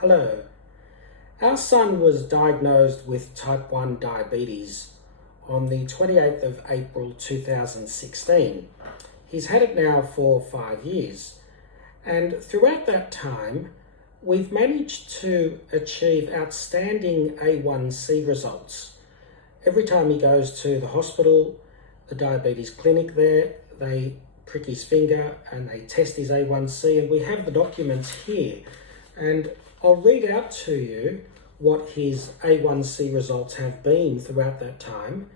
Hello. Our son was diagnosed with type 1 diabetes on the 28th of April 2016. He's had it now for 5 years, and throughout that time we've managed to achieve outstanding A1C results. Every time he goes to the hospital, the diabetes clinic there, they prick his finger and they test his A1C, and we have the documents here. And I'll read out to you what his A1C results have been throughout that time,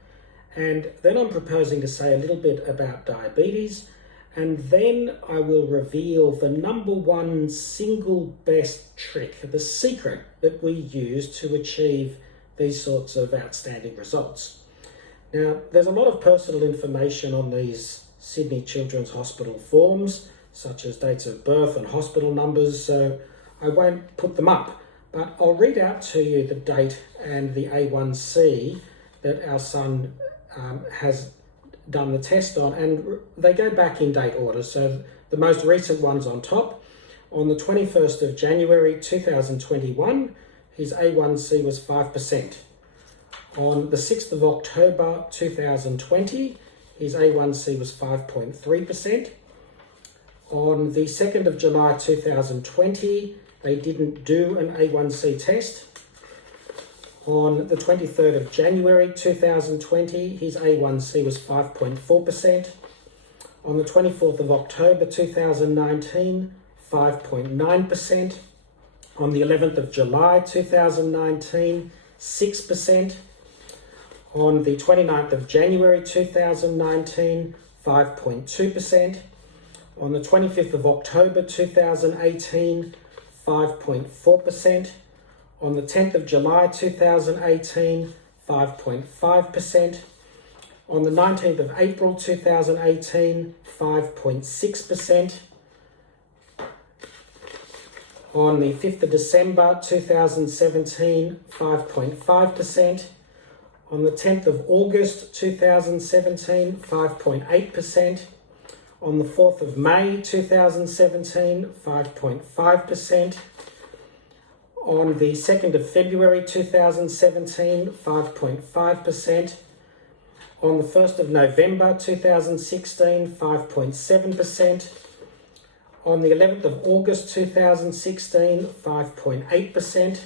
and then I'm proposing to say a little bit about diabetes, and then I will reveal the number one single best trick, the secret that we use to achieve these sorts of outstanding results. Now, there's a lot of personal information on these Sydney Children's Hospital forms, such as dates of birth and hospital numbers, so I won't put them up, but I'll read out to you the date and the A1C that our son has done the test on, and they go back in date order. So the most recent one's on top. On the 21st of January 2021, his A1C was 5%. On the 6th of October 2020, his A1C was 5.3%. On the 2nd of July 2020, they didn't do an A1C test. On the 23rd of January 2020, his A1C was 5.4%. On the 24th of October 2019, 5.9%. On the 11th of July 2019, 6%. On the 29th of January 2019, 5.2%. On the 25th of October 2018, 5.4%. On the 10th of July 2018, 5.5%. On the 19th of April 2018, 5.6%. On the 5th of December 2017, 5.5%. On the 10th of August 2017, 5.8%. On the 4th of May 2017, 5.5%. On the 2nd of February 2017, 5.5%. On the 1st of November 2016, 5.7%. On the 11th of August 2016, 5.8%.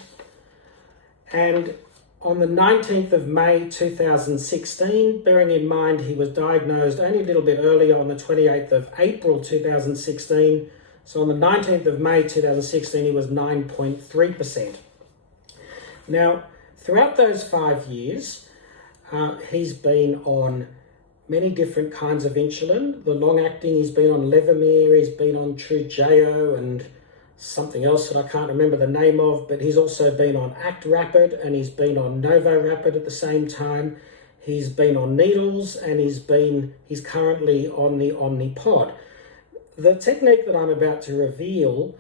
And on the 19th of May 2016, bearing in mind he was diagnosed only a little bit earlier on the 28th of April 2016, so on the 19th of May 2016 he was 9.3%. Now, throughout those 5 years, he's been on many different kinds of insulin. The long-acting, he's been on Levemir, he's been on Trujeo and something else that I can't remember the name of, but he's also been on Act Rapid and he's been on Novo Rapid at the same time. He's been on needles and he's currently on the Omnipod. The technique that I'm about to reveal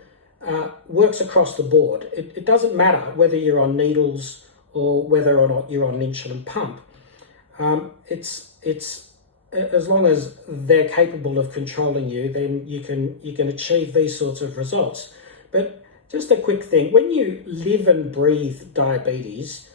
works across the board. It doesn't matter whether you're on needles or whether or not you're on an insulin pump. It's as long as they're capable of controlling you, then you can achieve these sorts of results. But just a quick thing, when you live and breathe diabetes,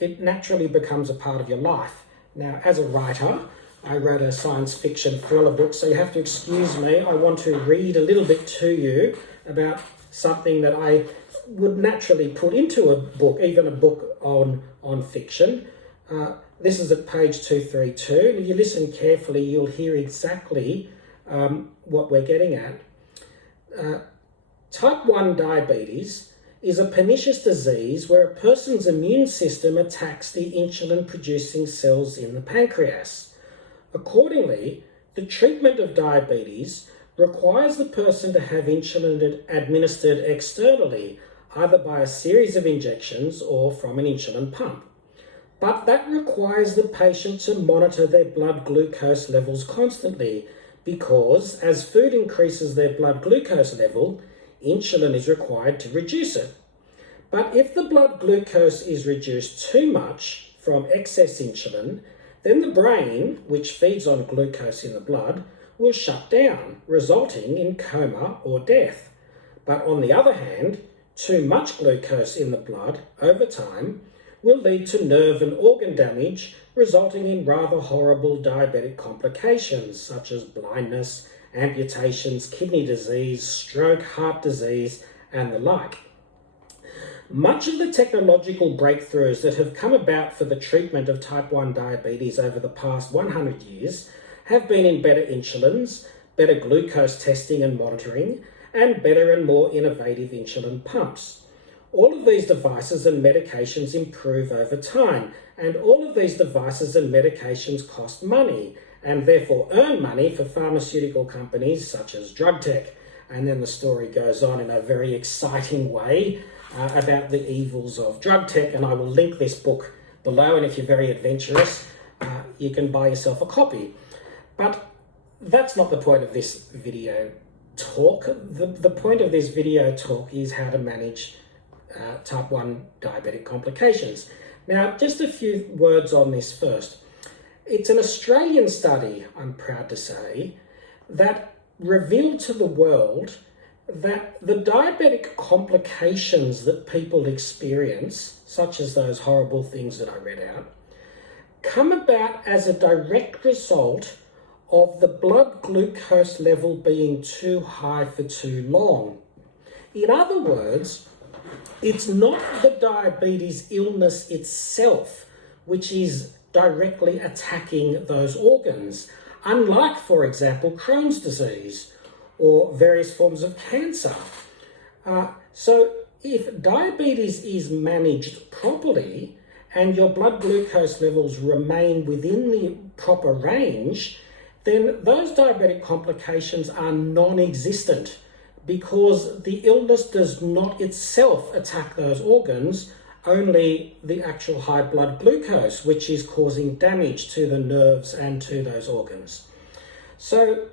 it naturally becomes a part of your life. Now, as a writer, I wrote a science fiction thriller book, so you have to excuse me. I want to read a little bit to you about something that I would naturally put into a book, even a book on fiction. This is at page 232, and if you listen carefully, you'll hear exactly what we're getting at. Type 1 diabetes is a pernicious disease where a person's immune system attacks the insulin-producing cells in the pancreas. Accordingly, the treatment of diabetes requires the person to have insulin administered externally, either by a series of injections or from an insulin pump. But that requires the patient to monitor their blood glucose levels constantly because as food increases their blood glucose level, insulin is required to reduce it. But if the blood glucose is reduced too much from excess insulin, then the brain, which feeds on glucose in the blood, will shut down, resulting in coma or death. But on the other hand, too much glucose in the blood over time will lead to nerve and organ damage, resulting in rather horrible diabetic complications such as blindness, amputations, kidney disease, stroke, heart disease, and the like. Much of the technological breakthroughs that have come about for the treatment of type 1 diabetes over the past 100 years have been in better insulins, better glucose testing and monitoring, and better and more innovative insulin pumps. All of these devices and medications improve over time, and all of these devices and medications cost money, and therefore earn money for pharmaceutical companies such as DrugTech. And then the story goes on in a very exciting way about the evils of DrugTech, and I will link this book below, and if you're very adventurous, you can buy yourself a copy. But that's not the point of this video talk. The point of this video talk is how to manage type 1 diabetic complications. Now, just a few words on this first. It's an Australian study, I'm proud to say, that revealed to the world that the diabetic complications that people experience, such as those horrible things that I read out, come about as a direct result of the blood glucose level being too high for too long. In other words, it's not the diabetes illness itself which is directly attacking those organs, unlike, for example, Crohn's disease or various forms of cancer. So if diabetes is managed properly and your blood glucose levels remain within the proper range, then those diabetic complications are non-existent because the illness does not itself attack those organs, only the actual high blood glucose, which is causing damage to the nerves and to those organs. So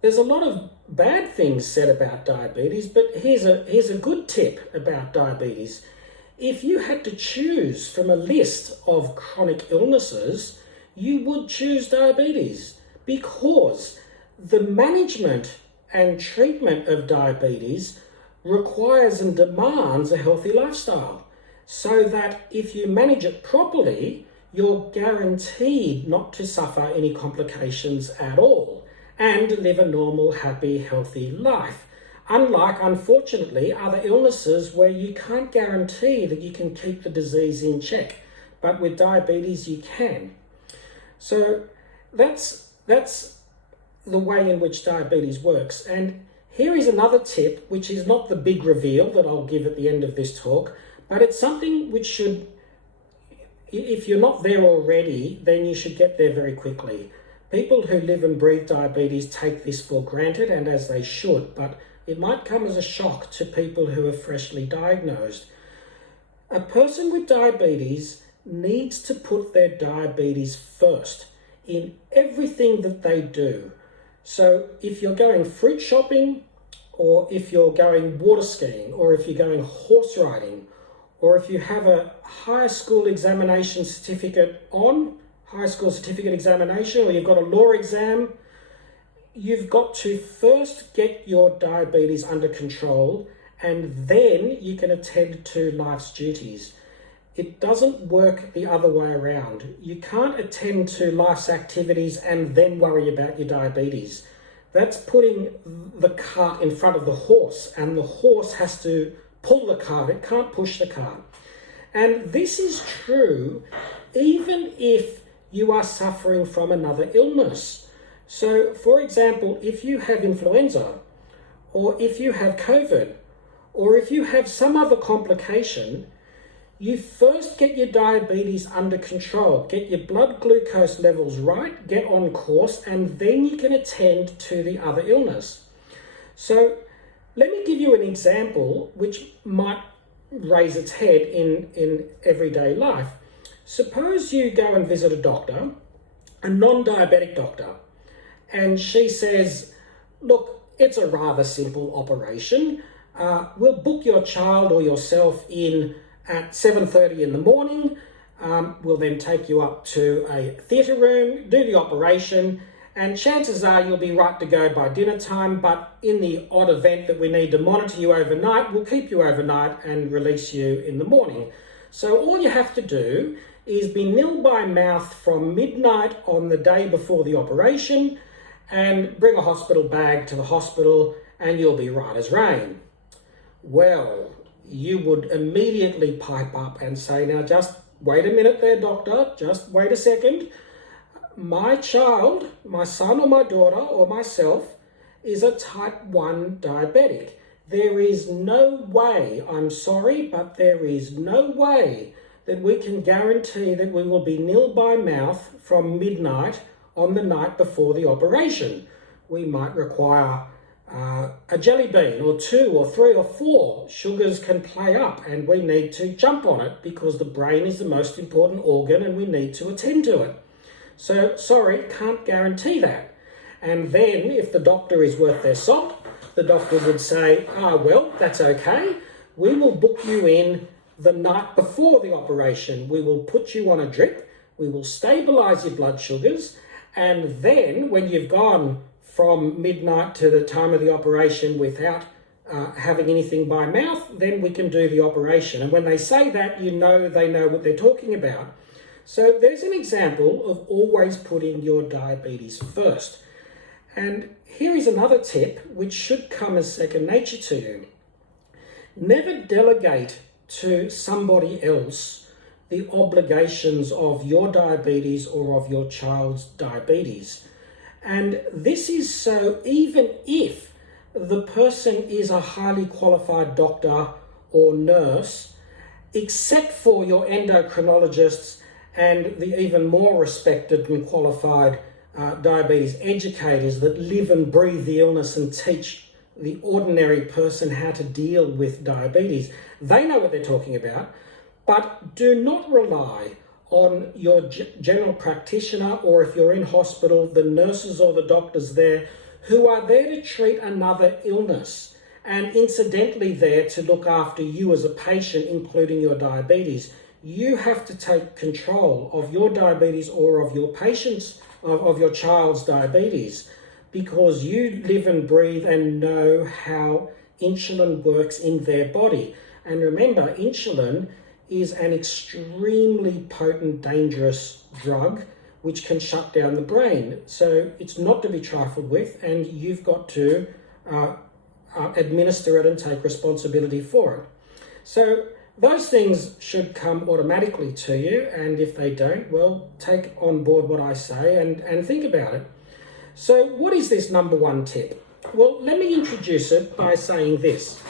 there's a lot of bad things said about diabetes, but here's a good tip about diabetes. If you had to choose from a list of chronic illnesses, you would choose diabetes because the management and treatment of diabetes requires and demands a healthy lifestyle, so that if you manage it properly, you're guaranteed not to suffer any complications at all and live a normal, happy, healthy life. Unlike, unfortunately, other illnesses where you can't guarantee that you can keep the disease in check, but with diabetes you can. So that's the way in which diabetes works. And here is another tip, which is not the big reveal that I'll give at the end of this talk, but it's something which should, if you're not there already, then you should get there very quickly. People who live and breathe diabetes take this for granted, and as they should, but it might come as a shock to people who are freshly diagnosed. A person with diabetes needs to put their diabetes first in everything that they do. So if you're going fruit shopping, or if you're going water skiing, or if you're going horse riding, or if you have a high school examination certificate on, high school certificate examination, or you've got a law exam, you've got to first get your diabetes under control, and then you can attend to life's duties. It doesn't work the other way around. You can't attend to life's activities and then worry about your diabetes. That's putting the cart in front of the horse, and the horse has to pull the cart. It can't push the cart. And this is true even if you are suffering from another illness. So, for example, if you have influenza, or if you have COVID, or if you have some other complication, you first get your diabetes under control, get your blood glucose levels right, get on course, and then you can attend to the other illness. So let me give you an example which might raise its head in everyday life. Suppose you go and visit a doctor, a non-diabetic doctor, and she says, look, it's a rather simple operation. We'll book your child or yourself in at 7:30 in the morning. We'll then take you up to a theatre room, do the operation, and chances are you'll be right to go by dinner time, but in the odd event that we need to monitor you overnight, we'll keep you overnight and release you in the morning. So all you have to do is be nil by mouth from midnight on the day before the operation and bring a hospital bag to the hospital and you'll be right as rain. Well, you would immediately pipe up and say, now just wait a minute there, doctor, just wait a second. My child, my son or my daughter or myself is a type 1 diabetic. There is no way, I'm sorry, but there is no way that we can guarantee that we will be nil by mouth from midnight on the night before the operation. We might require a jelly bean or 2 or 3 or 4. Sugars can play up and we need to jump on it because the brain is the most important organ and we need to attend to it. So, sorry, can't guarantee that. And then, if the doctor is worth their salt, the doctor would say, well, that's okay. We will book you in the night before the operation. We will put you on a drip. We will stabilise your blood sugars. And then, when you've gone from midnight to the time of the operation without having anything by mouth, then we can do the operation. And when they say that, you know they know what they're talking about. So there's an example of always putting your diabetes first. And here is another tip which should come as second nature to you. Never delegate to somebody else the obligations of your diabetes or of your child's diabetes. And this is so even if the person is a highly qualified doctor or nurse, except for your endocrinologists and the even more respected and qualified diabetes educators that live and breathe the illness and teach the ordinary person how to deal with diabetes. They know what they're talking about, but do not rely on your general practitioner or if you're in hospital, the nurses or the doctors there who are there to treat another illness and incidentally there to look after you as a patient, including your diabetes. You have to take control of your diabetes or of your patient's, of your child's diabetes, because you live and breathe and know how insulin works in their body. And remember, insulin is an extremely potent, dangerous drug which can shut down the brain. So it's not to be trifled with, and you've got to administer it and take responsibility for it. So those things should come automatically to you, and if they don't, well, take on board what I say and think about it. So what is this number one tip? Well, let me introduce it by saying this.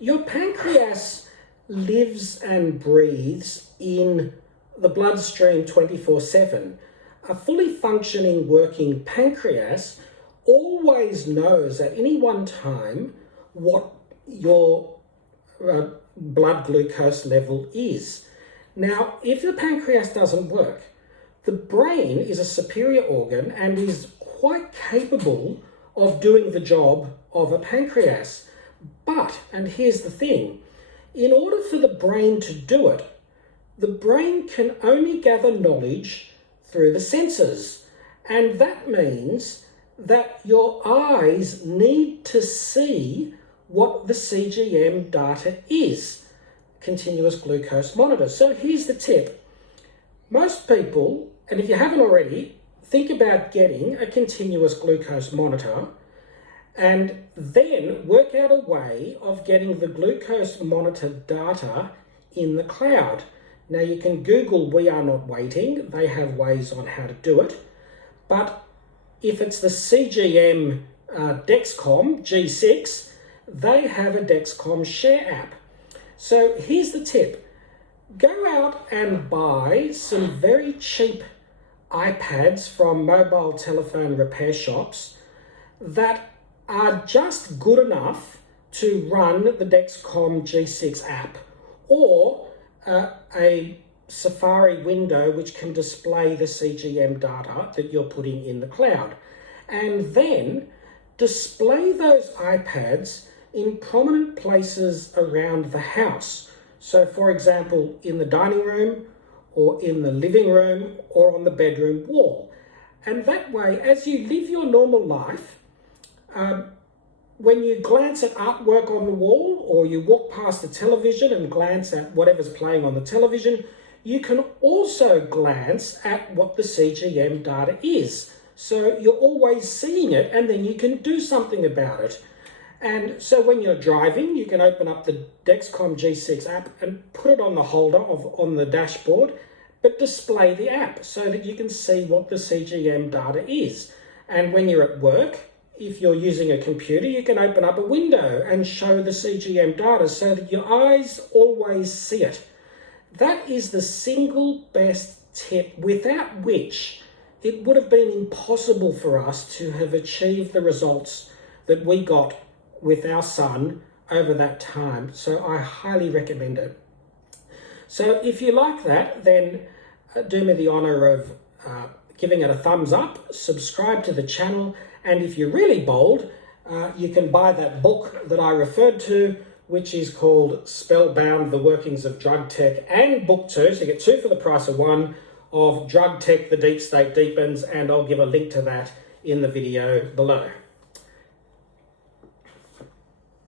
Your pancreas lives and breathes in the bloodstream 24/7. A fully functioning working pancreas always knows at any one time what your blood glucose level is. Now, if the pancreas doesn't work, the brain is a superior organ and is quite capable of doing the job of a pancreas. But, and here's the thing, in order for the brain to do it, the brain can only gather knowledge through the senses. And that means that your eyes need to see what the CGM data is, continuous glucose monitor. So here's the tip. Most people, and if you haven't already, think about getting a continuous glucose monitor and then work out a way of getting the glucose monitor data in the cloud. Now you can Google We Are Not Waiting. They have ways on how to do it. But if it's the CGM Dexcom G6, they have a Dexcom Share app. So here's the tip. Go out and buy some very cheap iPads from mobile telephone repair shops that are just good enough to run the Dexcom G6 app, or a Safari window which can display the CGM data that you're putting in the cloud. And then display those iPads in prominent places around the house. So for example, in the dining room or in the living room or on the bedroom wall. And that way, as you live your normal life, when you glance at artwork on the wall, or you walk past the television and glance at whatever's playing on the television, you can also glance at what the CGM data is. So you're always seeing it, and then you can do something about it. And so when you're driving, you can open up the Dexcom G6 app and put it on the holder on the dashboard, but display the app so that you can see what the CGM data is. And when you're at work, if you're using a computer, you can open up a window and show the CGM data so that your eyes always see it. That is the single best tip, without which it would have been impossible for us to have achieved the results that we got with our son over that time. So I highly recommend it. So if you like that, then do me the honor of giving it a thumbs up, subscribe to the channel, and if you're really bold, you can buy that book that I referred to, which is called Spellbound, The Workings of DrugTech, and book 2, so you get 2 for the price of 1, of DrugTech, The Deep State Deepens, and I'll give a link to that in the video below.